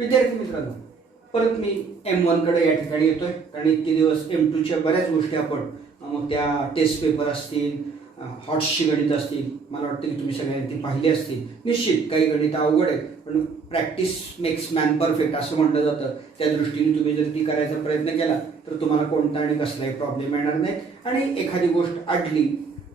विद्यार्थी मित्रांनो, परत मी M1 कडे या ठिकाणी येतोय, कारण इतके दिवस M2 च्या बऱ्याच गोष्टी आपण मग त्या टेस्ट पेपर असतील, हॉट्सची गणित असतील, मला वाटतं की तुम्ही सगळ्यांनी ती पाहिली असतील. निश्चित काही गणित अवघड आहे, पण प्रॅक्टिस मेक्स मॅन परफेक्ट असं म्हटलं जातं. त्या दृष्टीने तुम्ही जर ती करायचा प्रयत्न केला तर तुम्हाला कोणता आणि कसलाही प्रॉब्लेम येणार नाही. आणि एखादी गोष्ट अडली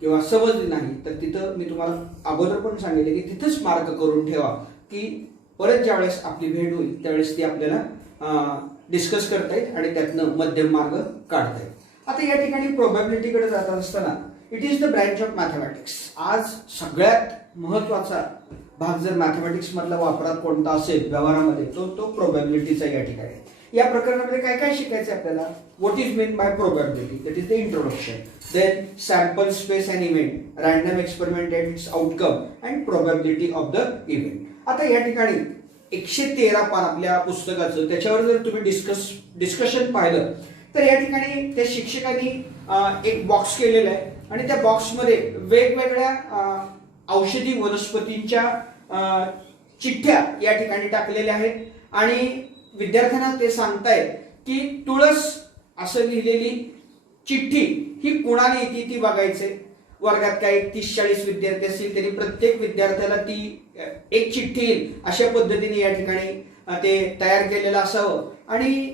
किंवा समजली नाही तर तिथं मी तुम्हाला अगोदर पण सांगितले की तिथंच मार्क करून ठेवा, की परत ज्यावेळेस आपली भेट होईल त्यावेळेस ती आपल्याला डिस्कस करता येईल आणि त्यातनं मध्यम मार्ग काढता येईल. आता या ठिकाणी प्रोबॅबिलिटीकडे जात असताना it is the branch of mathematics. आज सगळ्यात महत्वाचा भाग जर मॅथमॅटिक्स मधला वापरात कोणता असेल व्यवहारामध्ये तो प्रोबॅबिलिटीचा या ठिकाणी. या प्रकरणामध्ये काय काय शिकायचं आपल्याला? What is mean by probability, that is the introduction, then sample space and event, random experiment and its outcome and probability of the event. आता या ठिकाणी 113 पान आपल्या पुस्तकाचं, त्याच्यावर जर तुम्ही डिस्कशन पाहिलं तर या ठिकाणी त्या शिक्षकांनी एक बॉक्स केलेला आहे आणि त्या बॉक्समध्ये वेगवेगळ्या औषधी वनस्पतींच्या चिठ्ठ्या या ठिकाणी टाकलेल्या आहेत आणि विद्यार्थ्यांना ते सांगतायत की तुळस असं लिहिलेली चिठ्ठी ही कुणाला येते ती बघायचे. वर्गात काही 30-40 विद्यार्थी असतील तरी प्रत्येक विद्यार्थ्याला ती एक चिठ्ठी येईल अशा पद्धतीने या ठिकाणी ते तयार केलेलं असावं. आणि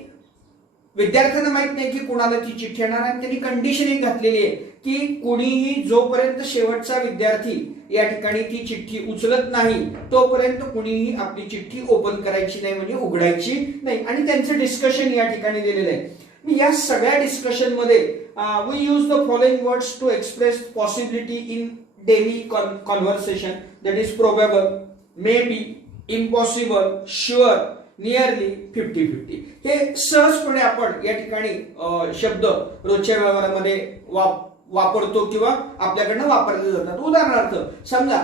विद्यार्थ्यांना माहित नाही की कुणाला ती चिठ्ठी येणार आहे. त्यांनी कंडिशन एक घातलेली आहे की कुणीही जोपर्यंत शेवटचा विद्यार्थी या ठिकाणी ती चिठ्ठी उचलत नाही तोपर्यंत कुणीही आपली चिठ्ठी ओपन करायची नाही, म्हणजे उघडायची नाही. आणि त्यांचं डिस्कशन या ठिकाणी दिलेलं आहे. मी या सगळ्या डिस्कशन मध्ये we use the following words to express possibility in daily conversation, that is probable, maybe, impossible, sure, nearly, 50-50. हे सहजपणे आपण या ठिकाणी शब्द रोजच्या व्यवहारामध्ये वापरतो किंवा आपल्याकडनं वापरले जातात. उदाहरणार्थ समजा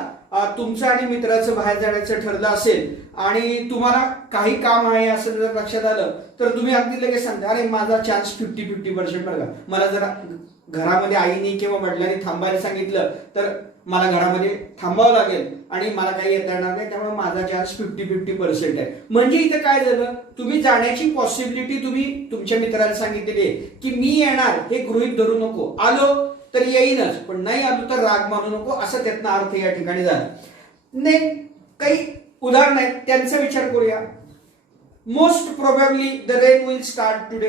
तुमचं आणि मित्राचं बाहेर जाण्याचं ठरलं असेल आणि तुम्हाला काही काम आहे असं जर लक्षात आलं तर तुम्ही अगदी लगेच सांगता, अरे माझा चान्स 50-50% बरं का, मला जर घरामध्ये आईने किंवा वडिलांनी थांबायला सांगितलं तर मला घरामध्ये थांबावं लागेल आणि मला काही येता येणार नाही, त्यामुळे माझा चान्स 50-50% आहे. म्हणजे इथं काय झालं, तुम्ही जाण्याची पॉसिबिलिटी तुम्ही तुमच्या मित्राला सांगितलेली आहे की मी येणार हे गृहीत धरू नको, आलो तर येईनच पण नाही आलो तर राग मानू नको, असं त्यातनं अर्थ या ठिकाणी झाला. नाही काही उदाहरण आहेत त्यांचा विचार करूया. Most probably the rain will start today.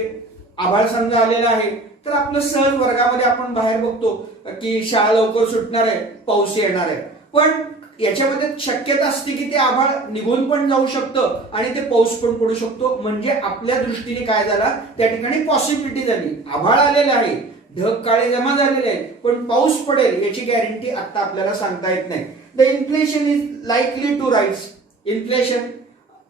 आभाळ समजा आलेला आहे तर आपलं सहज वर्गामध्ये आपण बाहेर बघतो की शाळा लवकर सुटणार आहे, पाऊस येणार आहे, पण याच्यामध्ये शक्यता असते की ते आभाळ निघून पण जाऊ शकतं आणि ते पाऊस पण पडू शकतो. म्हणजे आपल्या दृष्टीने काय झाला, त्या ठिकाणी पॉसिबिलिटी झाली. आभाळ आलेलं आहे, ढग काळे जमा झालेले आहेत, पण पाऊस पडेल याची गॅरंटी आता आपल्याला सांगता येत नाही. The inflation is likely to rise. Inflation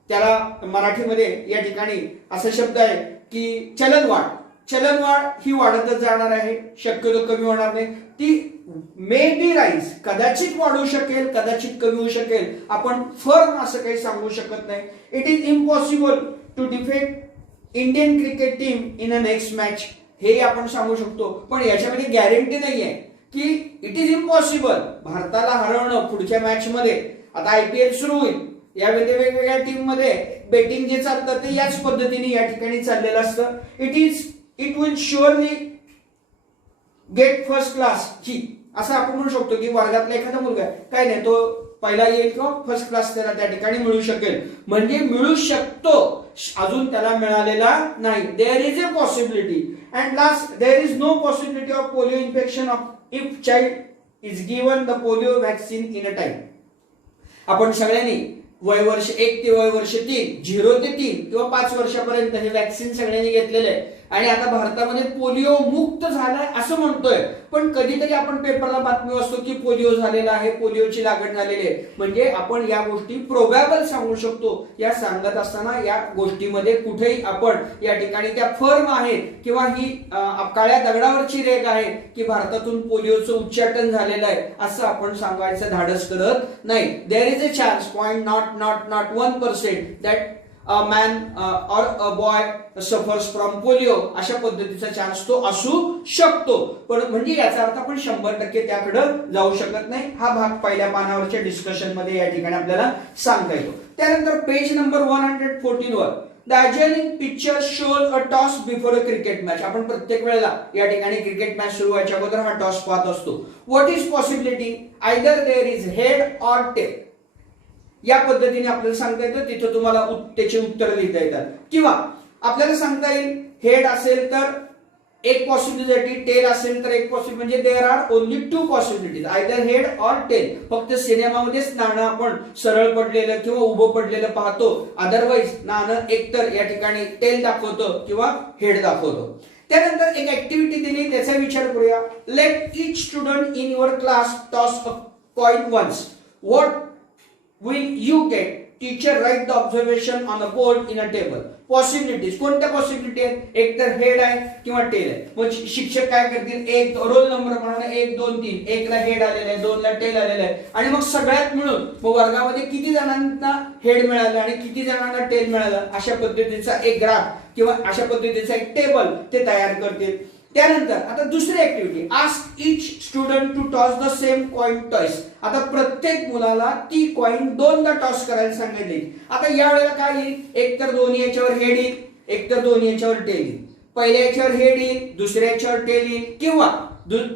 त्याला मराठीमध्ये या ठिकाणी असा शब्द आहे की चलनवाढ. चलनवाढ ही वाढतच जाणार आहे, शक्यतो कमी होणार नाही. ती मे बी राईज, कदाचित वाढू शकेल, कदाचित कमी होऊ शकेल, आपण फर्म असं काही सांगू शकत नाही. It is impossible to defeat Indian cricket team in a next match, हे आपण सांगू शकतो, पण याच्यामध्ये गॅरंटी नाहीये की इट इज इम्पॉसिबल भारताला हरवणं पुढच्या मॅच मध्ये. आता IPL सुरू होईल, या वेगवेगळ्या टीम मध्ये बेटिंग जे चालतं ते याच पद्धतीने या ठिकाणी चाललेलं असतं. It will surely get first class ही, असं आपण म्हणू शकतो की वर्गातला एखादा मुलगा काय नाही तो पहिला येईल किंवा फर्स्ट क्लास त्याला त्या ठिकाणी मिळू शकेल. म्हणजे मिळू शकतो, अजून त्याला मिळालेला नाही. There is a possibility. And last, there is no possibility of polio infection if child is given the polio vaccine in a time. आपण सगळ्यांनी वय वर्ष 1 ते वय वर्ष 3, 0 ते 3 किंवा 5 वर्षापर्यंत हे वॅक्सिन सगळ्यांनी घेतलेलं आहे आणि आता भारतामध्ये पोलिओ मुक्त झालाय असं म्हणतोय, पण कधीतरी आपण पेपरला बातमी वाचतो की पोलिओ झालेला आहे, पोलिओची लागण झालेली आहे. म्हणजे आपण या गोष्टी प्रोबॅबल सांगू शकतो. या सांगत असताना या गोष्टीमध्ये कुठेही आपण या ठिकाणी त्या फर्म आहेत किंवा ही काळ्या दगडावरची रेग आहे की भारतातून पोलिओचं उच्चाटन झालेलं आहे असं आपण सांगायचं धाडस करत नाही. There is a chance 0.001% that a man or a boy suffers from polio, अशा पद्धतीचा चान्स तो असू शकतो. पण म्हणजे याचा अर्थ आपण 100% त्याकडे जाऊ शकत नाही. हा भाग पहिल्या पानावरच्या डिस्कशन मध्ये या ठिकाणी आपल्याला सांगता येतो. त्यानंतर page number 114 were the adjoining picture shows a toss before a cricket match. आपण प्रत्येक वेळेला या ठिकाणी क्रिकेट मॅच सुरू व्हायच्या अगोदर हा टॉस पाहत असतो. What is possibility, either there is head or tail. या पद्धतीने आपल्याला सांगता येतं. तिथं तुम्हाला त्याचे उत्तर लिहिता येतात. किंवा आपल्याला सांगता येईल हेड असेल तर एक पॉसिबिलिटी, टेल असेल तर एक पॉसिबिलिटी, म्हणजे there are only 2 possibilities, either head or tail. फक्त सिनेमामध्येच नाणं आपण सरळ पडलेलं किंवा उभं पडलेलं पाहतो. अदरवाईज नाणं एकतर या ठिकाणी टेल दाखवतं किंवा हेड दाखवतो. त्यानंतर एक ऍक्टिव्हिटी दिली, त्याचा विचार करूया. Let each student in your class toss a coin once. What will you get? Teacher write the observation on a board in a table. Possibilities कोणत्या पॉसिबिलिटी आहेत, एक तर हेड आहे किंवा टेल आहे. मग शिक्षक काय करतील, एक रोल नंबर प्रमाणे 1 2 3, 1 ला हेड आलेला आहे, 2 ला टेल आलेला आहे, आणि मग सगळ्यात मिळून मग वर्गामध्ये किती जणांना हेड मिळालं आणि किती जणांना टेल मिळालं, अशा पद्धतीचा एक ग्राफ किंवा अशा पद्धतीचा एक टेबल ते तयार करतील. त्यानंतर आता दुसरी activity, ask each student to toss the same coin twice. आता प्रत्येक मुलाला ती कॉइन 2दा टॉस करायला सांगितली. आता या वेळेला काय येईल, एक तर दोन्ही याच्यावर हेड येईल, एक तर दोन्ही याच्यावर टेल येईल. पहिल्या याच्यावर हेड येईल, दुसऱ्या याच्यावर टेल येईल, किंवा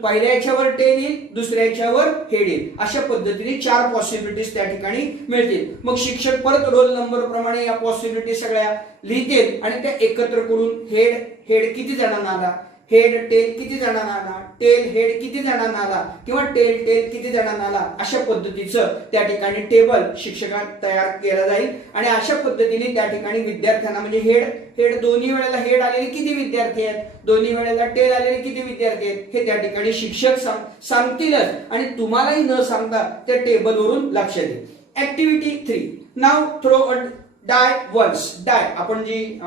पहिल्या याच्यावर टेल येईल, दुसऱ्या याच्यावर हेड येईल. अशा पद्धतीने 4 पॉसिबिलिटीज त्या ठिकाणी मिळतील. मग शिक्षक परत रोल नंबर प्रमाणे या पॉसिबिलिटी सगळ्या लिहितील आणि त्या एकत्र करून हेड किती जणांना आला, हेड टेल किती जणांना आला, टेल हेड किती जणांना आला, किंवा टेल किती जणांना आला, अशा पद्धतीचं त्या ठिकाणी टेबल शिक्षकांना तयार केला जाईल. आणि अशा पद्धतीने त्या ठिकाणी विद्यार्थ्यांना म्हणजे हेड दोन्ही वेळेला हेड आलेले किती विद्यार्थी आहेत, दोन्ही वेळेला टेल आलेले किती विद्यार्थी आहेत, हे त्या ठिकाणी शिक्षक सांगतीलच आणि तुम्हालाही न सांगता त्या टेबलवरून लक्षात येईल. ऍक्टिव्हिटी 3, नाव थ्रो अ डाय वन्स. डाय आपण जी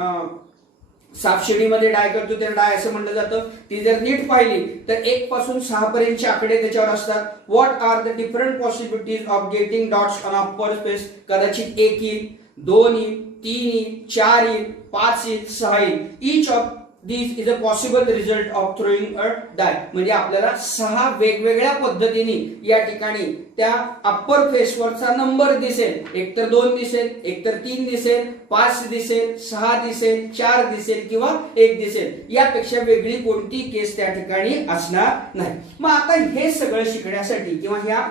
सापशिडीमध्ये डाय करतो त्याला डाय असं म्हणलं जातं. ती जर नीट पाहिली तर 1 पासून 6 पर्यंतचे आकडे त्याच्यावर असतात. What are the different possibilities of getting dots on upper space. कदाचित 1 येईल, 2 येईल, 3 येईल, 4 येईल, 5 येईल, 6 येईल. Each of this is a possible result of throwing a die. म्हणजे आपल्याला 6 वेगवेगळ्या पद्धतीने या ठिकाणी त्या अप्पर फेसवरचा नंबर दिसेल. एक तर 2 दिसेल, एक तर 3 दिसेल, 5 दिसेल, 6 दिसेल, 4 दिसेल किंवा 1 दिसेल. यापेक्षा वेगळी कोणती केस त्या ठिकाणी असणार नाही. मग आता हे सगळं शिकण्यासाठी किंवा ह्या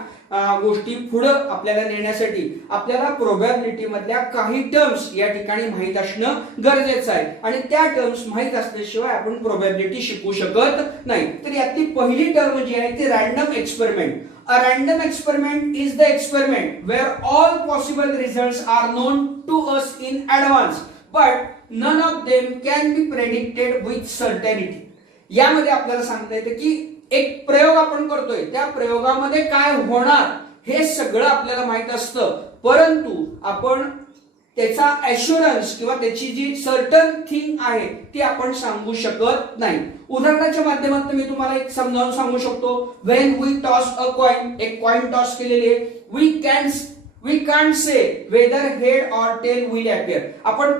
गोष्टी पुढे आपल्याला नेण्यासाठी आपल्याला प्रोबॅबिलिटी मधल्या काही टर्म्स या ठिकाणी माहित असणं गरजेचं आहे. आणि त्या टर्म्स माहित असल्याशिवाय आपण प्रोबॅबिलिटी शिकू शकत नाही. तर यातली पहिली टर्म जी आहे ती random experiment. A random experiment is the experiment where all possible results are known to us in advance, but none of them can be predicted with certainty. यामध्ये आपल्याला सांगता येतं की एक प्रयोग आपण करतोय, त्या प्रयोगामध्ये काय होणार हे सगळं आपल्याला माहित असतं, परंतु आपण त्याचा ॲश्युरन्स किंवा त्याची जी सर्टन थिंग आहे ती आपण सांगू शकत नाही. उदाहरणाच्या माध्यमातून मी तुम्हाला एक समजावून सांगू शकतो. When we toss a coin, एक कॉइन टॉस केलेली आहे, we can't say whether head or tail will appear. आपण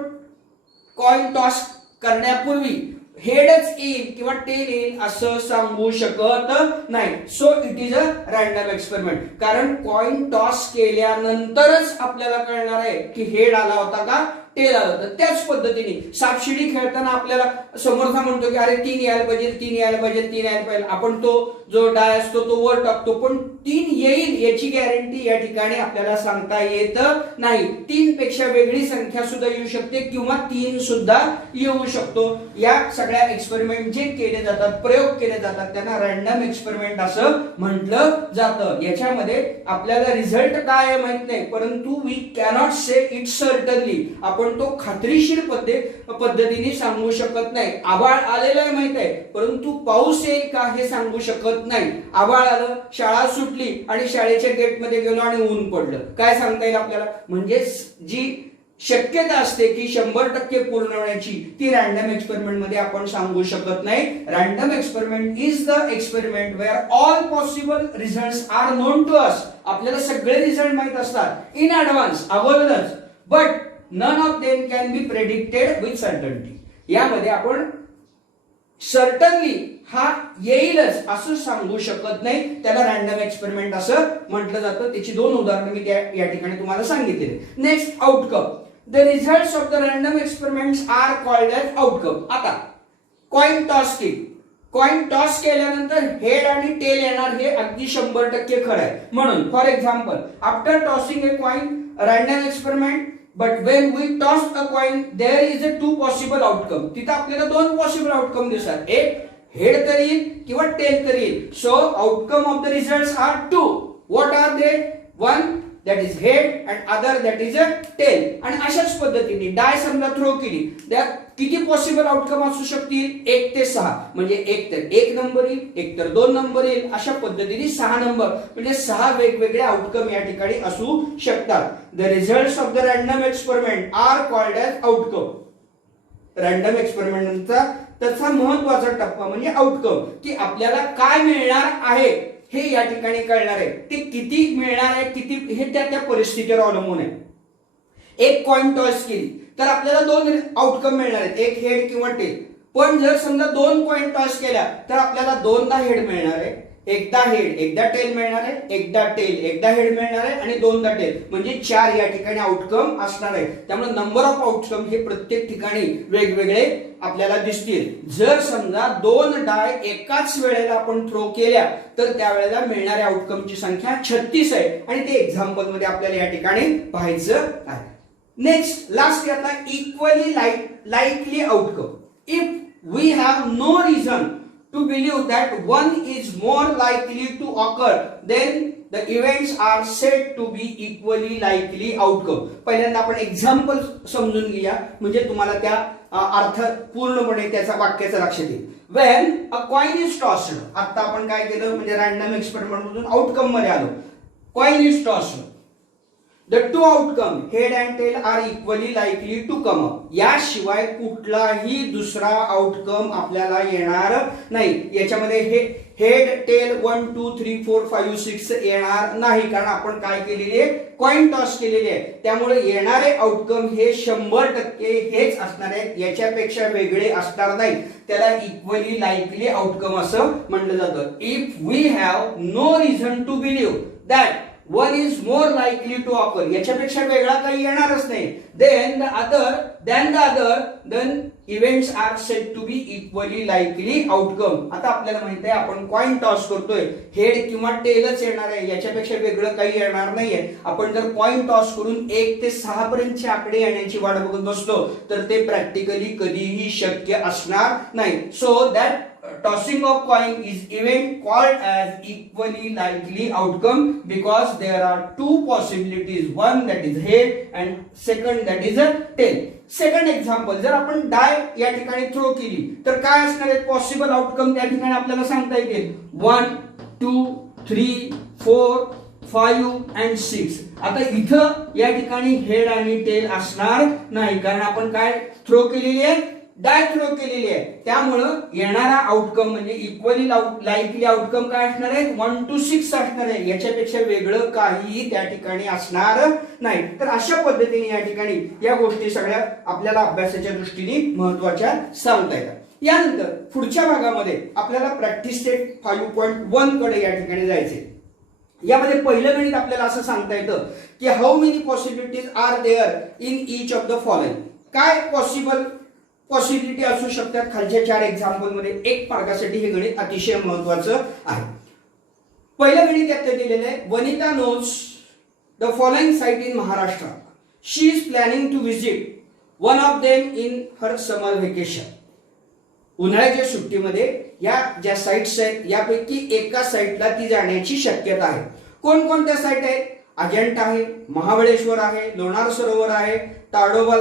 कॉइन टॉस करण्यापूर्वी हेडच येईल किंवा टेल येईल असं सांगू शकत नाही. So it is a random experiment. कारण कॉइन टॉस केल्यानंतरच आपल्याला कळणार आहे की हेड आला होता का टेल आला होता. त्याच पद्धतीने सापशिडी खेळताना आपल्याला समोरचा म्हणतो की अरे 3 यायला पाहिजे, 3 यायला पाहिजे, 3 यायला पाहिजे. आपण तो जो डाय असतो तो वर टाकतो, पण 3 येईल याची गॅरंटी या ठिकाणी आपल्याला सांगता येत नाही. 3 पेक्षा वेगळी संख्या सुद्धा येऊ शकते किंवा 3 सुद्धा येऊ शकतो. या सगळ्या एक्सपेरिमेंट जे केले जातात, प्रयोग केले जातात, त्यांना रॅन्डम एक्सपेरिमेंट असं म्हटलं जातं. याच्यामध्ये आपल्याला रिझल्ट काय आहे माहित नाही, परंतु we cannot say it certainly. आपण तो खात्रीशीर पद्धतीने सांगू शकत नाही. आभाळ आलेलं आहे माहित आहे, परंतु पाऊस येईल का हे सांगू शकत नाही. आभाळ आलं, शाळा सुटली आणि शाळेच्या गेटमध्ये गेलो आणि ऊन पडलं, काय सांगता येईल आपल्याला. म्हणजे जी शक्यता असते की 100% पूर्ण होण्याची, ती रॅन्डम एक्सपेरिमेंट मध्ये आपण सांगू शकत नाही. Random experiment is the experiment where all possible results are known to us. आपल्याला सगळे रिझल्ट माहित असतात इन ऍडव्हान्स, अगोदरच, but none of them can be predicted with certainty. यामध्ये आपण सर्टनली हा येईलच असं सांगू शकत नाही, त्याला रॅन्डम एक्सपेरिमेंट असं म्हटलं जातं. त्याची 2 उदाहरणं मी या ठिकाणी तुम्हाला सांगितले. Next, outcome. The results of the random experiments are called as outcome. आता कॉइन टॉस केली, कॉइन टॉस केल्यानंतर हेड आणि टेल येणार हे अगदी 100% खरं आहे. म्हणून for example, after tossing a coin, random experiment, but when we toss a coin there is a 2 possible outcome. तिथं आपल्याला 2 पॉसिबल आउटकम दिसतात, एक हेड तर येईल किंवा टेल तर येईल. So outcome of the results are 2. What are they? One that is head and other that is a tail. आणि अशाच पद्धतीने डाय समजा थ्रो केली, त्यात किती पॉसिबल आउटकम असू शकतील? 1 ते 6. म्हणजे एक तर 1 नंबर येईल, एक तर 2 नंबर येईल, अशा पद्धतीने 6 नंबर म्हणजे 6 वेगवेगळे आउटकम या ठिकाणी असू शकतात. The results of the random experiment are called as outcome. Random एक्सपेरिमेंटचा त्याचा महत्वाचा टप्पा म्हणजे आउटकम, की आपल्याला काय मिळणार आहे हे या ठिकाणी कळणार आहे. ते किती मिळणार आहे, किती, हे त्या परिस्थितीवर अवलंबून आहे. एक कॉइन टॉस केली तर आपल्याला 2 आउटकम मिळणार आहेत, एक हेड किंवा टेल. पण जर समजा 2 कॉइन टॉस केल्या तर आपल्याला 2दा हेड मिळणार आहे, एकदा हेड एकदा टेल मिळणार आहे, एकदा टेल एकदा हेड मिळणार आहे आणि 2दा टेल, म्हणजे 4 या ठिकाणी आउटकम असणार आहे. त्यामुळे नंबर ऑफ आउटकम हे प्रत्येक ठिकाणी वेगवेगळे आपल्याला दिसतील. जर समजा 2 डाय एकाच वेळेला आपण थ्रो केल्या तर त्यावेळेला मिळणाऱ्या आउटकमची संख्या 36 आहे आणि ते एक्झाम्पल मध्ये आपल्याला या ठिकाणी पाहायचं आहे. नेक्स्ट, लास्ट यातला equally likely outcome. If we have no reason to believe that one is more likely to occur, then the events are said to be equally likely outcome. पहिल्यांदा आपण एक्झाम्पल समजून घेऊया, म्हणजे तुम्हाला त्या अर्थ पूर्णपणे त्याचा वाक्याचा लक्षात येईल. When a coin is tossed, आता आपण काय केलं म्हणजे रॅन्डम एक्सपेरिमेंट मधून आउटकम मध्ये आलो. Coin is tossed, the 2 outcome head and tail are equally likely to come up. याशिवाय कुठलाही दुसरा आउटकम आपल्याला येणार नाही. याच्यामध्ये हेड टेल 1 2 3 4 5 6 येणार नाही, कारण आपण काय केलेली आहे, कॉइन टॉस केलेली आहे. त्यामुळे येणारे आउटकम हे 100% हेच असणार आहेत, याच्यापेक्षा वेगळे असणार नाही. त्याला इक्वली लाईकली आउटकम असं म्हटलं जातं. If we have no reason to believe that one is more likely to occur, याच्यापेक्षा वेगळा काही येणारच नाही, then the other then events are said to be equally likely outcome. आता आपल्याला माहिती आहे आपण कॉइन टॉस करतोय, हेड किंवा टेलच येणार आहे, याच्यापेक्षा वेगळं काही येणार नाहीये. आपण जर कॉइन टॉस करून 1 ते 6 पर्यंतचे आकडे येण्याची वाट बघत बसलो तर ते प्रॅक्टिकली कधीही शक्य असणार नाही. So that tossing of coin is even called as equally likely outcome because there are 2 possibilities, one that is head and second that is a tail. Second example, जर आपण डाय या ठिकाणी थ्रो केली तर काय असणार आहे पॉसिबल आउटकम त्या ठिकाणी आपल्याला सांगता येतील. 1 2 3 4 5 and 6. आता इथं या ठिकाणी हेड आणि टेल असणार नाही, कारण आपण काय थ्रो केलेली आहे, डाय थ्रो केलेली आहे. त्यामुळं येणारा आउटकम म्हणजे इक्वली लाईकली आउटकम काय असणार आहे, 1 to 6 असणार आहे, याच्यापेक्षा वेगळं काहीही त्या ठिकाणी असणार नाही. तर अशा पद्धतीने या ठिकाणी या गोष्टी सगळ्या आपल्याला अभ्यासाच्या दृष्टीने महत्वाच्या सांगता येतात. यानंतर पुढच्या भागामध्ये आपल्याला प्रॅक्टिस सेट 5.1 कडे या ठिकाणी जायचे. यामध्ये पहिलं गणित आपल्याला असं सांगता येतं की how many possibilities are there in each of the following. काय पॉसिबिलिटी असू शकतात खालच्या 4 एक्झाम्पल मध्ये. 1 मार्कासाठी हे गणित अतिशय महत्वाचं आहे. पहिलं गणित यात दिलेलं आहे, Vanita knows the following site in Maharashtra. She is planning to visit one of them in her summer vacation. उन्हाळ्याच्या सुट्टीमध्ये या ज्या साइट्स आहेत यापैकी एका साइटला ती जाण्याची शक्यता आहे. कोणकोणत्या साइट आहेत? अजिंठा आहे, महाबळेश्वर आहे, लोणार सरोवर आहे, ताडोबा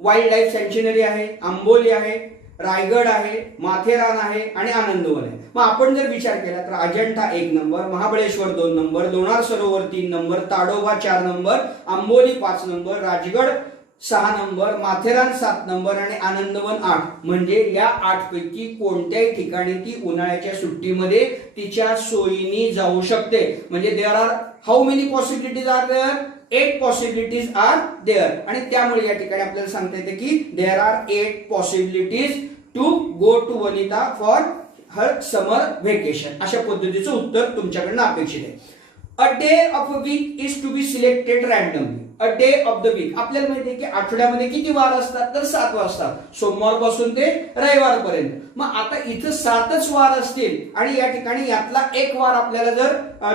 वाईल्ड लाईफ सँच्युरी आहे, आंबोली आहे, रायगड आहे, माथेरान आहे आणि आनंदवन आहे. मग आपण जर विचार केला तर अजिंठा 1 नंबर, महाबळेश्वर 2 नंबर, लोणार सरोवर 3 number, Tadoba 4 number, Amboli 5 number, Rajgad 6 number, Matheran 7 number आणि आनंदवन 8. म्हणजे या 8 पैकी कोणत्याही ठिकाणी ती उन्हाळ्याच्या सुट्टीमध्ये तिच्या सोयीने जाऊ शकते. म्हणजे there are how many possibilities are there, 8 possibilities are there आणि त्यामुळे या ठिकाणी आपल्याला सांगता येते की there are 8 possibilities to go to Vanita for her summer vacation. अशा पद्धतीचं उत्तर तुमच्याकडनं अपेक्षित आहे. A day of a week is to be selected randomly. A day of the week आपल्याला माहिती आहे की आठवड्यामध्ये किती वार असतात तर 7 वार असतात, सोमवारपासून ते रविवारपर्यंत. मग आता इथं 7च वार असतील आणि या ठिकाणी यातला एक वार आपल्याला जर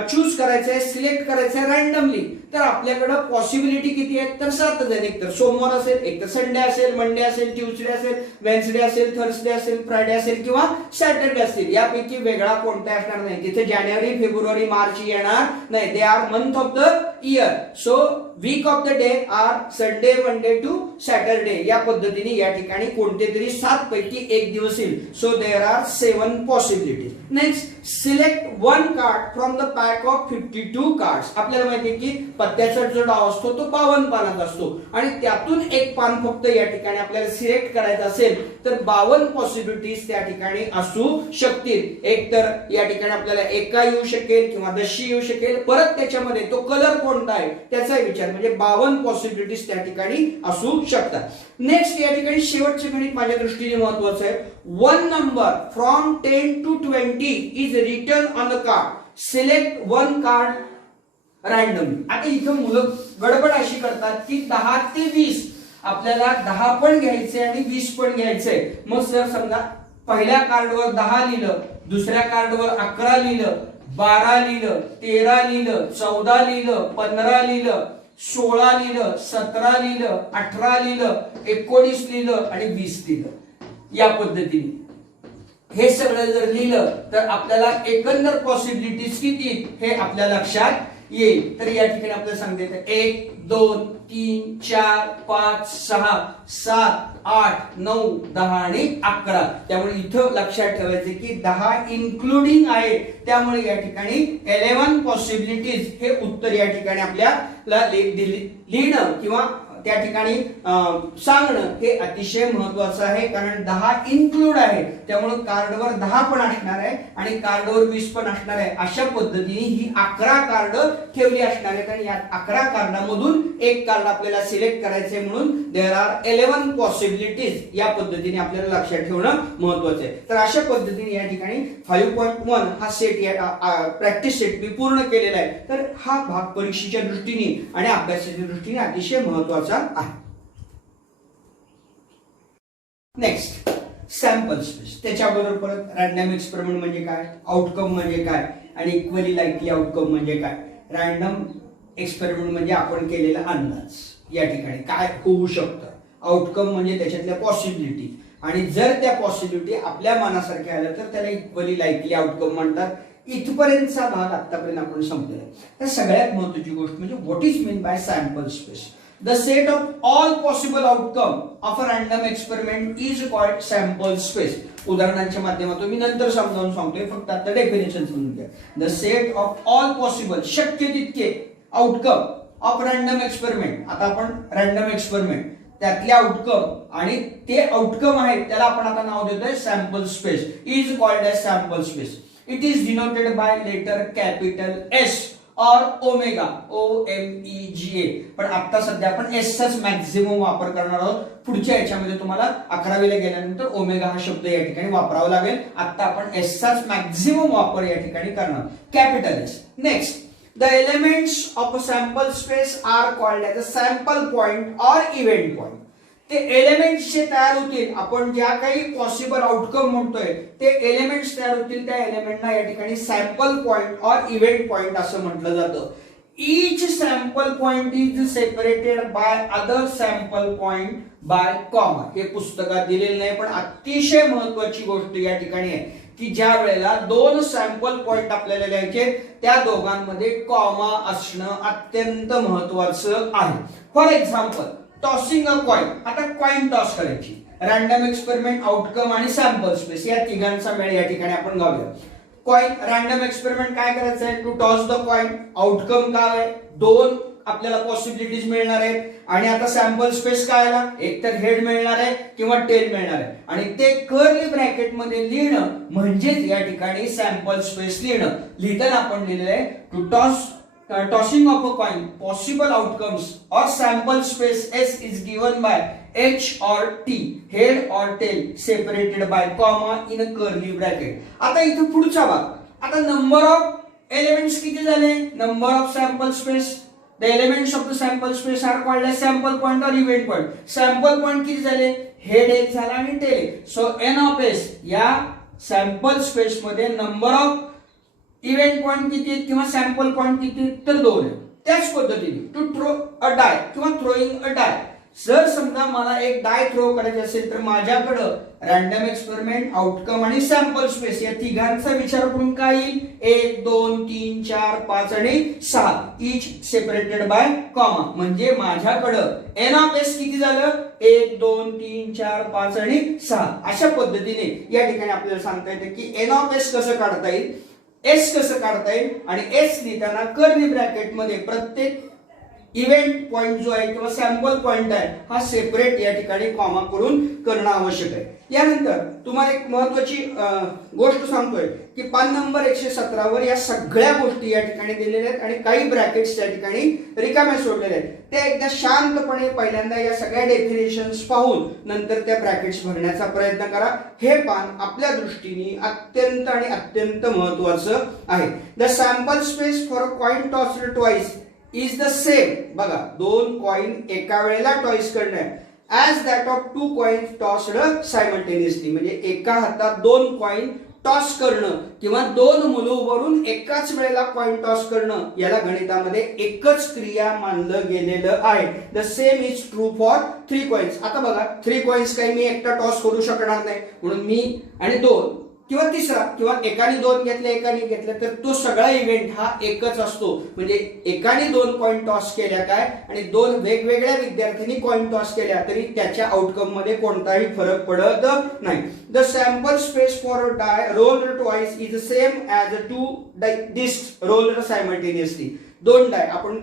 चूज करायचा आहे, सिलेक्ट करायचं आहे रॅन्डमली, तर आपल्याकडे पॉसिबिलिटी किती आहेत तर 7च आहेत. एक तर सोमवार असेल, एक तर संडे असेल, मंडे असेल, ट्यूसडे असेल, वेन्सडे असेल, थर्सडे असेल, फ्रायडे असेल किंवा सॅटरडे असतील. यापैकी वेगळा कोणता असणार नाही. तिथे जानेवारी, फेब्रुवारी, मार्च येणार नाही. They are month of the year. So week of the day are Sunday, Monday to Saturday. या पद्धतीने या ठिकाणी कोणते तरी 7 पैकी एक दिवस येईल. So there are 7 possibilities. Next, select 1 card from the pack of 52 cards. आपल्याला माहिती आहे की पत्त्याचा जो डाव असतो तो 52 पानात असतो आणि त्यातून एक पान फक्त या ठिकाणी आपल्याला सिलेक्ट करायचं असेल तर 52 पॉसिबिलिटीज त्या ठिकाणी असू शकतील. एक तर या ठिकाणी आपल्याला एका येऊ शकेल किंवा 10 येऊ शकेल. परत त्याच्यामध्ये तो कलर कोणता आहे त्याचा विचार, म्हणजे 52 पॉसिबिलिटीज त्या ठिकाणी असू शकतात. नेक्स्ट, या ठिकाणी शेवटचे गणित माझ्या दृष्टीने महत्वाचं आहे. 1 number from 10 to 20 is written on the card. Select 1 card randomly. आता इथं मुलं गडबड अशी करतात की 10 ते 20 आपल्याला 10 पण घ्यायचे आणि 20 पण घ्यायचे. मग सर समजा पहिल्या कार्डवर 10 लिहिलं, दुसऱ्या कार्डवर 11 लिहिलं, 12 लिहिलं, 13 लिहिलं, 14 लिहिलं, 15 लिहिलं, 16 लिहिलं, 17 लिहिलं, 18 लिहिलं, 19 लिहिलं आणि 20 लिहिलं. या पद्धतीने हे सगळं जर लिहिलं तर आपल्याला एकंदर पॉसिबिलिटीज किती हे आपल्या लक्षात येईल. तर या ठिकाणी आपल्याला सांगते 1 2 3 4 5 6 7 8 9 10 आणि 11. त्यामुळे इथं लक्षात ठेवायचे की 10 इन्क्लुडिंग आहे. त्यामुळे या ठिकाणी 11 पॉसिबिलिटीज हे उत्तर या ठिकाणी आपल्याला लिहिणं किंवा त्या ठिकाणी सांगणं हे अतिशय महत्वाचं आहे. कारण 10 इन्क्लूड आहे, त्यामुळे कार्डवर 10 पण असणार आहे आणि कार्डवर 20 पण असणार आहे. अशा पद्धतीने ही 11 कार्ड ठेवली असणार आहेत आणि या 11 कार्डामधून एक कार्ड आपल्याला सिलेक्ट करायचे म्हणून देअर आर 11 पॉसिबिलिटीज. या पद्धतीने आपल्याला लक्षात ठेवणं महत्वाचं आहे. तर अशा पद्धतीने या ठिकाणी 5.1 हा सेट प्रॅक्टिस सेट मी पूर्ण केलेला आहे. तर हा भाग परीक्षेच्या दृष्टीने आणि अभ्यासाच्या दृष्टीने अतिशय महत्वाचा आहे. Next, sample space. त्याच्याबरोबर परत रॅन्डम एक्सपेरिमेंट म्हणजे काय, आउटकम म्हणजे काय आणि इक्वली लाईकली आउटकम म्हणजे काय. रॅन्डम एक्सपेरिमेंट म्हणजे आपण केलेला अंदाज, या ठिकाणी काय होऊ शकतं. आउटकम म्हणजे त्याच्यातल्या पॉसिबिलिटी आणि जर त्या पॉसिबिलिटी आपल्या मनासारख्या आल्या तर त्याला इक्वली लाईकली आउटकम म्हणतात. इथपर्यंतचा भाग आतापर्यंत आपण संपलेला आहे. तर सगळ्यात महत्त्वाची गोष्ट म्हणजे what is mean bye sample space. The set of all possible outcome of a random experiment is called sample space. उदाहरणांच्या माध्यमातून मी नंतर समजावून सांगतोय, फक्त आता डेफिनेशन समजून घ्या. The set of all possible शक्य तितके आउटकम ऑफ रॅन्डम एक्सपेरिमेंट. आता आपण रॅन्डम एक्सपेरिमेंट त्यातले आउटकम आणि ते आउटकम आहेत त्याला आपण आता नाव देतोय sample space. Is called as sample space. It is denoted by letter capital S or omega OMEGA. पण आता सध्या आपण एस चाच मॅक्झिमम वापर करणार आहोत. पुढच्या याच्यामध्ये तुम्हाला 11वीला गेल्यानंतर ओमेगा हा शब्द या ठिकाणी वापरावा लागेल. आता आपण एस चाच मॅक्झिमम वापर या ठिकाणी करणार, capital S. Next, the elements of a sample space are called as a sample point or event point. ते एलिमेंट्स जे तयार होतील, आपण ज्या काही पॉसिबल आउटकम म्हणतोय ते एलिमेंट्स तयार होतील, त्या एलिमेंटना या ठिकाणी sample point or event point असं म्हटलं जातं. Each sample point is separated by other sample point by comma. हे पुस्तकात दिलेलं नाही, पण अतिशय महत्वाची गोष्ट या ठिकाणी आहे की ज्या वेळेला 2 सॅम्पल पॉइंट आपल्याला लिहायचे त्या दोघांमध्ये कॉमा असणं अत्यंत महत्वाचं आहे. For example, tossing a coin. आता कॉइन टॉस करायची. रॅन्डम एक्सपेरिमेंट, आउटकम आणि सॅम्पल स्पेस या तिघांचा मेळ या ठिकाणी आपण घालूया. कॉइन रॅन्डम एक्सपेरिमेंट काय करायचं आहे, to toss the coin. Outcome काय आहे, 2 आपल्याला पॉसिबिलिटीज मिळणार आहेत आणि आता सॅम्पल स्पेस काय आला, एक तर हेड मिळणार आहे किंवा टेल मिळणार आहे आणि ते कर्ली ब्रॅकेट मध्ये लिहिणं म्हणजेच या ठिकाणी सॅम्पल स्पेस लिहिणं. लिहिताना आपण लिहिलेलं आहे to toss tossing of a coin, possible outcomes or sample space S is given by H or T, head or tail separated by comma in a curly bracket. आता इथे पुढचा भाग, आता नंबर ऑफ एलिमेंट्स किती झाले, number of sample space, the elements of the sample space are called as sample point or event point. Sample point किती झाले, head एक झाला आणि टेल एक. सो एन ऑफ एस या सॅम्पल स्पेस मध्ये नंबर ऑफ इव्हेंट पॉइंट किती आहेत किंवा सॅम्पल पॉइंट किती आहेत, तर 2 आहेत. त्याच पद्धतीने टू थ्रो अ डाय किंवा थ्रोइंग अ डाय, जर समजा मला एक डाय थ्रो करायची असेल तर माझ्याकडं रॅन्डम एक्सपेरिमेंट, आउटकम आणि सॅम्पल स्पेस या तिघांचा विचार करून काय येईल, 1 2 3 4 5 आणि 6 इच सेपरेटेड बाय कॉमा. म्हणजे माझ्याकडं एन ऑफ एस किती झालं, 1 2 3 4 5 आणि 6. अशा पद्धतीने या ठिकाणी आपल्याला सांगता येतं की एन ऑफ एस कसं काढता येईल, एस कसं काढता येईल, आणि एस लिहिताना कर्ली ब्रॅकेट मध्ये प्रत्येक इव्हेंट पॉइंट जो आहे किंवा सॅम्पल पॉइंट आहे हा सेपरेट या ठिकाणी कॉमा करून करणं आवश्यक आहे. यानंतर तुम्हाला एक महत्वाची गोष्ट सांगतोय की पान नंबर 117 वर या सगळ्या गोष्टी या ठिकाणी दिलेल्या आहेत आणि काही ब्रॅकेट्स या ठिकाणी रिकाम्या सोडलेल्या आहेत. ते एकदा शांतपणे पहिल्यांदा या सगळ्या डेफिनेशन्स पाहून नंतर त्या ब्रॅकेट्स भरण्याचा प्रयत्न करा. हे पान आपल्या दृष्टीने अत्यंत आणि अत्यंत महत्वाचं आहे. The sample space for a coin tossed twice is the same, बघा 2 कॉइन एका वेळेला टॉइस करणे, as that of 2 coin tossed simultaneously. म्हणजे एका हातात 2 कॉइन टॉस करणं किंवा 2 मुलं उभारून एकाच वेळेला कॉइन टॉस करणं याला गणितामध्ये एकच क्रिया मानलं गेलेलं आहे. The same is true for 3 coins. आता बघा 3 कॉइन्स काही मी एकटा टॉस करू शकणार नाही, म्हणून मी आणि 2 किंवा तिसरा किंवा एकाने 2 घेतले एकाने घेतले तर तो सगळा इव्हेंट हा एकच असतो. म्हणजे एकाने 2 कॉइन टॉस केल्या काय आणि 2 वेगवेगळ्या विद्यार्थ्यांनी कॉइन टॉस केल्या तरी त्याच्या आउटकम मध्ये कोणताही फरक पडत नाही. The sample space for a die rolled twice is same as 2 dice rolled simultaneously. 2 die आपण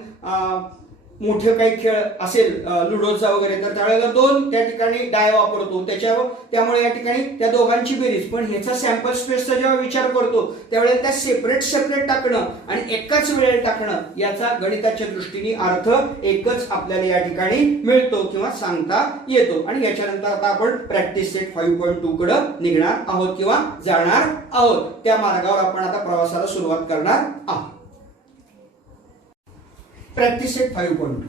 मोठे काही खेळ असेल लुडोचा वगैरे तर त्यावेळेला 2 त्या ठिकाणी डाय वापरतो त्यामुळे या ठिकाणी त्या दोघांची बेरीज. पण ह्याचा सॅम्पल स्पेसचा जेव्हा विचार करतो त्यावेळेला त्या सेपरेट टाकणं आणि एकाच वेळेला टाकणं याचा गणिताच्या दृष्टीने अर्थ एकच आपल्याला या ठिकाणी मिळतो किंवा सांगता येतो. आणि याच्यानंतर आता आपण प्रॅक्टिस सेट 5.2 कडे निघणार आहोत किंवा जाणार आहोत. त्या मार्गावर आपण आता प्रवासाला सुरुवात करणार आहोत. प्रॅक्टिस सेट 5.2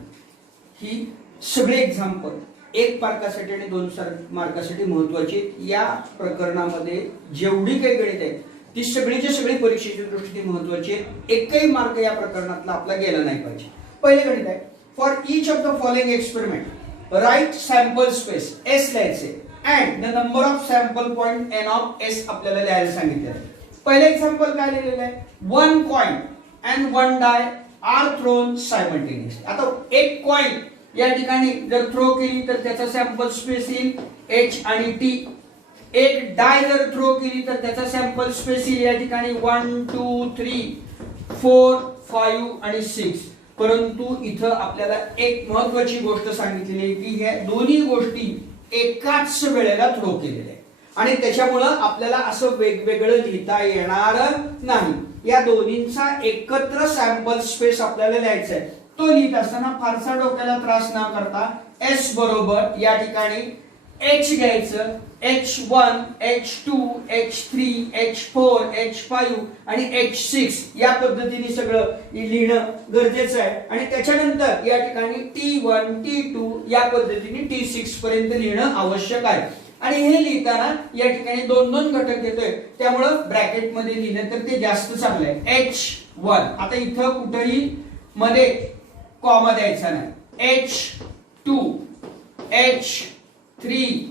ही सगळे एक्झाम्पल 1 मार्कासाठी आणि 2 मार्कासाठी महत्वाची. या प्रकरणामध्ये जेवढी काही गणित आहे ती सगळीची सगळी परीक्षेच्या दृष्टीने महत्वाची आहे. एकही मार्क या प्रकरणातला आपला गेला नाही पाहिजे. पहिले गणित आहे, for each of the following experiment write sample space S लिहायचे and the number of sample point N of S आपल्याला लिहायला सांगितले. पहिलं एक्झाम्पल काय लिहिलेलं आहे, 1 coin and 1 die are thrown simultaneously. आता एक कॉइन या ठिकाणी जर थ्रो केली तर त्याचा सॅम्पल स्पेस येईल एच आणि टी. एक डाय जर थ्रो केली तर त्याचा सॅम्पल स्पेस येईल या ठिकाणी 1 2 3 4 5 आणि 6. परंतु इथं आपल्याला एक महत्वाची गोष्ट सांगितलेली आहे की ह्या दोन्ही गोष्टी एकाच वेळेला थ्रो केलेल्या आहेत आणि त्याच्यामुळं आपल्याला असं वेगवेगळं लिहिता येणार नाही. या दोन्हींचा एकत्र सॅम्पल स्पेस आपल्याला लिहायचा आहे. तो लिहित असताना फारसा डोक्याला त्रास न करता एस बरोबर या ठिकाणी एच घ्यायचं, H1 H2 H3 H4 H5 आणि H6 या पद्धतीने सगळं लिहिणं गरजेचं आहे. आणि त्याच्यानंतर या ठिकाणी T1 T2 या पद्धतीने T6 पर्यंत लिहिणं आवश्यक आहे. आणि हे लिहिताना या ठिकाणी 2 घटक घेतोय त्यामुळं ब्रॅकेट मध्ये लिहिलं तर ते जास्त चांगलं आहे. H1 आता इथं कुठेही मध्ये कॉमा द्यायचा नाही. H2 H3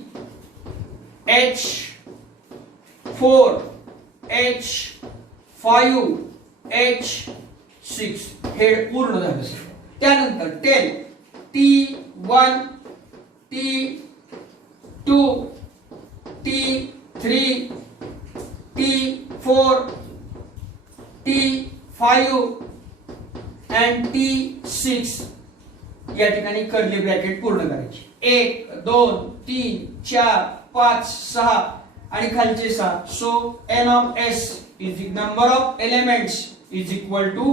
H4 H5 H6 हे पूर्ण झालं. त्यानंतर 10 T1 T2 T3 T4 T5 and T6 या ठिकाणी कर्ली ब्रॅकेट पूर्ण करायची. 1 2 3 4 5 6 आणि खालचे 6. So n of s is the number of elements is equal to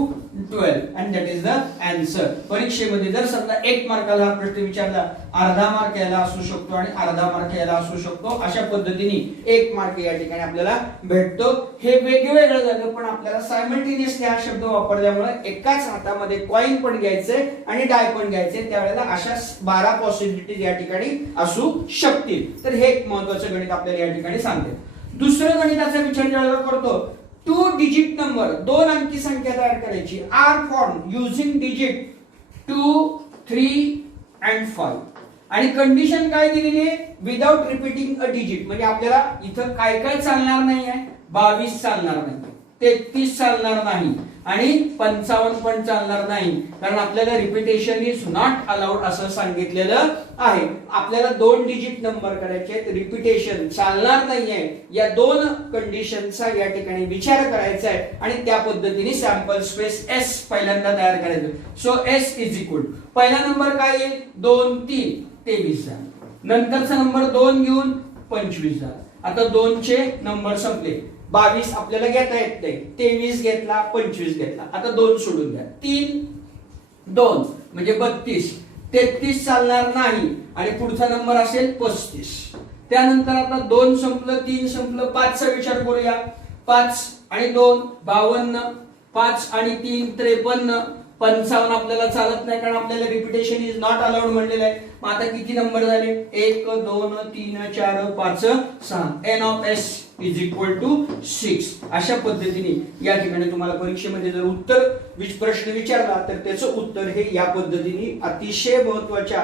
12 and that is the answer. परीक्षेमध्ये जर समजा 1 मार्काला हा प्रश्न विचारला, अर्धा मार्क याला असू शकतो आणि अर्धा मार्क याला असू शकतो. अशा पद्धतीने 1 मार्क या ठिकाणी आपल्याला भेटतो. हे वेगवेगळं झालं, पण आपल्याला सायमल्टेनियसली हा शब्द वापरल्यामुळे एकाच हातामध्ये कॉइन पण घ्यायचे आणि डाय पण घ्यायचे. त्यावेळेला अशा 12 पॉसिबिलिटीज या ठिकाणी असू शकतील. तर हे एक महत्त्वाचं गणित आपल्याला या ठिकाणी सांगते. दुसरं गणिताचा विचार ज्यावेळेला करतो, 2 डिजिट नंबर, 2 अंकी संख्या तयार करायची, are form using digit 2, 3 and 5. आणि कंडिशन काय दिलेली आहे, विदाउट रिपीटिंग अ डिजिट. म्हणजे आपल्याला इथं काय काय चालणार नाही आहे, 22 चालणार नाही, 33 चालणार नाही आणि 55 पण चालणार नाही, कारण आपल्याला रिपिटेशन इज नॉट अलाउड असं सांगितलेलं आहे. आपल्याला 2 डिजिट नंबर करायचे, रिपिटेशन चालणार नाहीये, या 2 कंडिशनचा या ठिकाणी विचार करायचा आहे आणि त्या पद्धतीने सॅम्पल स्पेस एस पहिल्यांदा तयार करायचं. सो एस इज इक्वल, पहिला नंबर काय येईल, 2, 3, 23 झाला. नंतरचा नंबर 2 घेऊन 25 झाला. आता 2 चे नंबर संपले, 22 आपल्याला घेता येत नाही, 23 घेतला, 25 घेतला. आता 2 सोडून द्या, 3, 2 म्हणजे 32, 33 चालणार नाही आणि पुढचा नंबर असेल 35. त्यानंतर आता 2 संपलं, 3 संपलं, 5 चा विचार करूया. 5 आणि 2 52, 5 आणि 3 53, 55 आपल्याला चालत नाही कारण आपल्याला रिपिटेशन इज नॉट अलाउड म्हणलेलं आहे. मग आता किती नंबर झाले, 1, 2, 3, 4, 5, 6. N of S is equal to 6. अशा पद्धतीने या ठिकाणी तुम्हाला परीक्षेमध्ये जर उत्तर प्रश्न विचारला तर त्याचं उत्तर हे या पद्धतीने अतिशय महत्वाच्या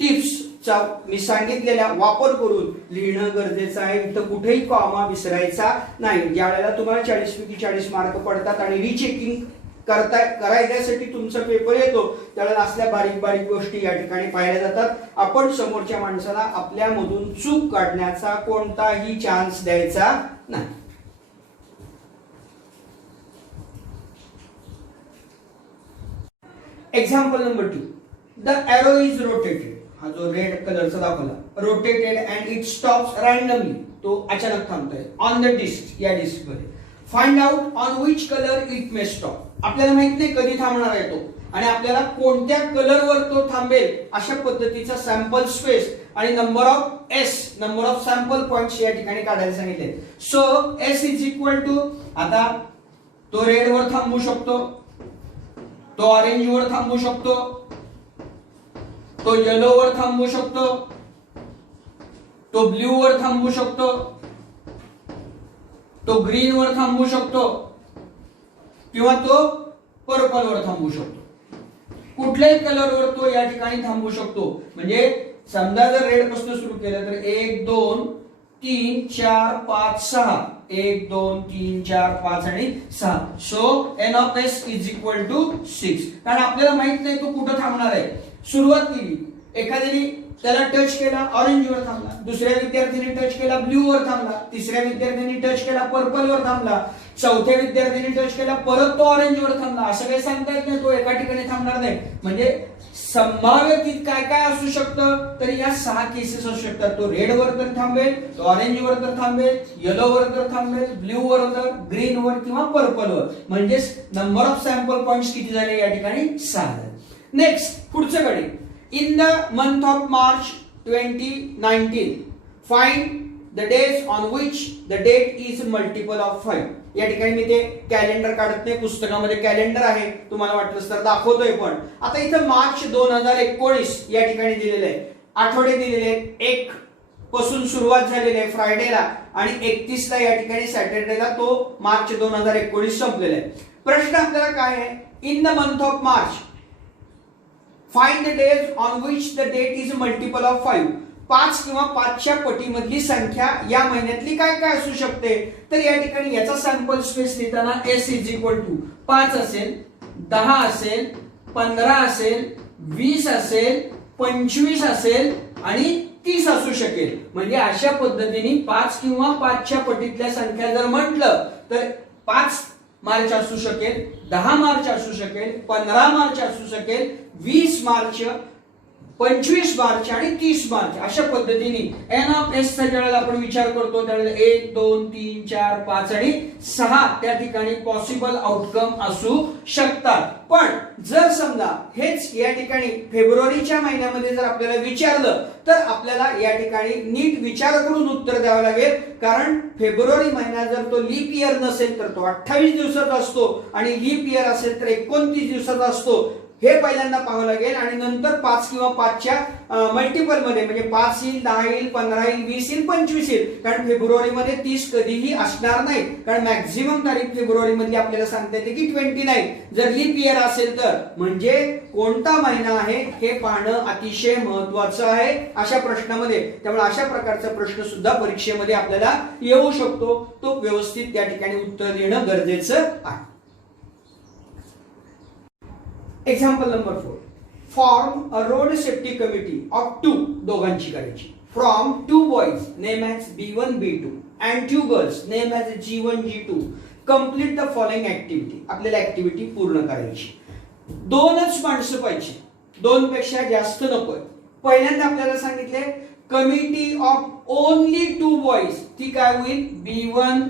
टिप्सचा मी सांगितलेला वापर करून लिहिणं गरजेचं आहे. इथं कुठेही कॉमा विसरायचा नाही. ज्या वेळेला तुम्हाला 40 पैकी 40 मार्क पडतात आणि रिचेकिंग करायच्यासाठी तुमचा पेपर येतो, त्यावेळेला असल्या बारीक बारीक गोष्टी या ठिकाणी पाहिल्या जातात. आपण समोरच्या माणसाला आपल्यामधून चूक काढण्याचा कोणताही चान्स द्यायचा नाही. Example number 2, the arrow is rotated. हा जो रेड कलरचा दाखवला, rotated and it stops randomly. तो अचानक थांबतोय ऑन द डिस्क, या डिस्क मध्ये. Find out on which colour it may stop. आपल्याला माहित नाही कधी थांबणार आहे तो आणि आपल्याला कोणत्या कलरवर तो थांबेल अशा पद्धतीचा सॅम्पल स्पेस आणि number of S, number of sample points या ठिकाणी काढायला सांगितले. So S is equal to, आता तो रेड वर थांबू शकतो, तो ऑरेंज वर थांबू शकतो, तो येलो वर थांबू शकतो, तो ब्ल्यू वर थांबू शकतो, तो ग्रीन वर थांबू शकतो किंवा तो पर्पल वर थांबू शकतो. कुठल्याही कलरवर तो या ठिकाणी थांबू शकतो. म्हणजे समजा जर रेड पासून सुरू केलं तर 1, 2, 3, 4, 5, 6, 1, 2, 3, 4, 5 आणि 6. So n of S is equal to 6. कारण आपल्याला माहित नाही तो कुठं थांबणार आहे. सुरुवात केली, एखाद्याने त्याला टच केला, ऑरेंज वर थांबला, दुसऱ्या विद्यार्थ्याने टच केला, ब्ल्यू वर थांबला, तिसऱ्या विद्यार्थ्याने टच केला, पर्पल वर थांबला, चौथ्या विद्यार्थ्याने टच केला, परत तो ऑरेंज वर थांबला. असं काही सांगता येत नाही तो एका ठिकाणी थांबणार नाही. म्हणजे संभाव्य काय काय असू शकतं, तर या 6 केसेस असू शकतात. तो रेड वर तर थांबेल, तो ऑरेंज वर तर थांबेल, येलो वर तर थांबेल, ब्ल्यू वर तर, ग्रीन वर किंवा पर्पल वर. म्हणजे नंबर ऑफ सॅम्पल पॉइंट्स किती झाले या ठिकाणी, 6 झाले. नेक्स्ट पुढचं गणित, in the month of March 2019 find the days on which the date is multiple of 5. या ठिकाणी मी ते कॅलेंडर काढत नाही, पुस्तकामध्ये कॅलेंडर आहे, तुम्हाला वाटलं तर दाखवतोय. पण आता इथं मार्च 2019 या ठिकाणी दिलेलं आहे, आठवडे दिलेले आहेत. 1 पासून सुरुवात झालेली आहे फ्रायडेला आणि 31 ला या ठिकाणी सॅटर्डेला तो मार्च 2019 संपलेला आहे. प्रश्न आपल्याला काय आहे, in the month of March find the days on which the date is multiple of 5. 5 किंवा 5च्या पटीमधली संख्या या महिन्यातली काय काय असू शकते. तर या ठिकाणी याचा सॅम्पल स्पेस लिहिताना एस इज इक्वल टू 5 असेल, 10 असेल, 15 असेल, 20 असेल, 25 असेल आणि 30 असू शकेल. म्हणजे अशा पद्धतीने 5 किंवा 5च्या पटीतल्या संख्या जर म्हटलं तर 5 मार्च असू शकेल, 10 मार्च असू शकेल, 15 मार्च असू शकेल, 20 मार्च 25 मार्च आणि 30 मार्च अशा पद्धतीने एन ऑफ एस चा ज्यावेळेला आपण विचार करतो त्यावेळेला 1 2 3 4 5 आणि 6 त्या ठिकाणी पॉसिबल आउटकम असू शकतात. पण जर समजा हेच या ठिकाणी फेब्रुवारीच्या महिन्यामध्ये जर आपल्याला विचारलं तर आपल्याला या ठिकाणी नीट विचार करून उत्तर द्यावं लागेल. कारण फेब्रुवारी महिना जर तो लीप इयर नसेल तर तो 28 दिवसाचा असतो आणि लीप इयर असेल तर 29 दिवसाचा असतो. हे पहिल्यांदा पाहावं लागेल आणि नंतर 5 किंवा 5च्या मल्टिपल मध्ये म्हणजे 5 येईल 10 येईल 15 येईल 20 येईल 25 येईल. कारण फेब्रुवारी मध्ये 30 कधीही असणार नाही. कारण मॅक्झिमम तारीख फेब्रुवारी मधली आपल्याला सांगता येते की 29 जर लीप इयर असेल तर. म्हणजे कोणता महिना आहे हे पाहणं अतिशय महत्वाचं आहे अशा प्रश्नामध्ये. त्यामुळे अशा प्रकारचा प्रश्न सुद्धा परीक्षेमध्ये आपल्याला येऊ शकतो. तो व्यवस्थित त्या ठिकाणी उत्तर देणं गरजेचं आहे. Example number 4. Form a road safety committee of 2 दोघांची करायची. From 2 boys name as B1 B2 and 2 girls name as G1 G2 complete the following activity. आपल्याला ऍक्टिव्हिटी पूर्ण करायची. 2च माणसं पाहिजे, 2 पेक्षा जास्त नकोय. पहिल्यांदा आपल्याला सांगितले कमिटी ऑफ ओनली 2 बॉयज, ती काय होईल B1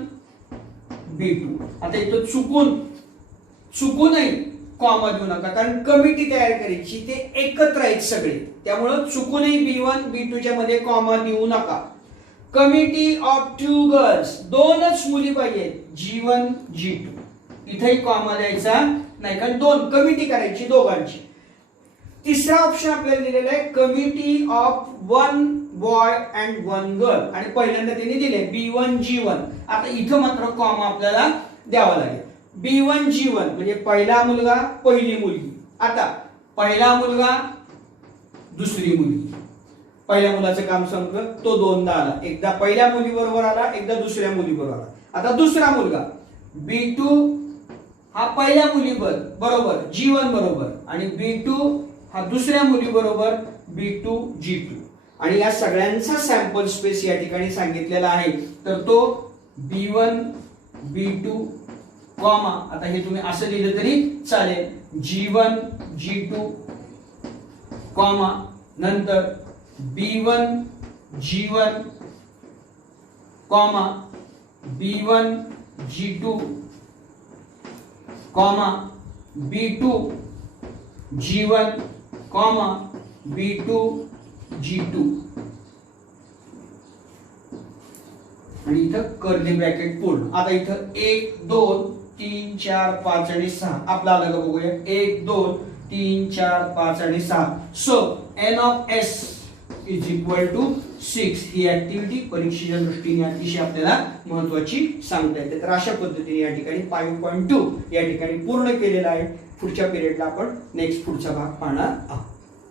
B2. आता इथं चुकूनही कॉमा देऊ नका कारण कमिटी तयार करायची, ते एकत्र आहेत सगळे. त्यामुळे चुकूनही B1 B2 च्या मध्ये कॉमा देऊ नका. कमिटी ऑफ 2 गर्ल्स, 2च मुली पाहिजेत G1 G2. इथेही कॉमा द्यायचा नाही कारण 2 कमिटी करायची दोघांची. तिसरा ऑप्शन आपल्याला दिलेला आहे committee of 1 boy and 1 girl आणि पहिल्यांदा त्यांनी दिले B1 G1. आता इथं मात्र कॉमा आपल्याला द्यावा लागेल. B1 G1 म्हणजे पहिला मुलगा पहिली मुलगी. आता पहिला मुलगा दुसरी मुलगी. पहिल्या मुलाचं काम संपलं, तो 2दा आला. एकदा पहिल्या मुली बरोबर आला, एकदा दुसऱ्या मुली बरोबर आला. आता दुसरा मुलगा B2 हा पहिल्या मुली बरोबर G1 बरोबर आणि B2 हा दुसऱ्या मुली बरोबर B2 G2 आणि या सगळ्यांचा सॅम्पल स्पेस या ठिकाणी सांगितलेला आहे. तर तो B1 B2 कॉमा, आता हे तुम्ही असं लिहिलं तरी चालेल, G1 G2 कॉमा नंतर B1 G1 comma B1 G2 comma B2 G1 comma B2 G2 आणि इथं कर्ली ब्रॅकेट पूर्ण. आता इथं 1 2 3 4 5 आणि 6 आपला आलं का बघूया. 1 2 3 4 5 आणि 6. So n of S is equal to 6. ही ऍक्टिव्हिटी परीक्षेच्या दृष्टीने अतिशय आपल्याला महत्वाची सांगता येते. तर अशा पद्धतीने या ठिकाणी 5.2 या ठिकाणी पूर्ण केलेला आहे. पुढच्या पिरियडला आपण नेक्स्ट पुढचा भाग पाहणार आहोत.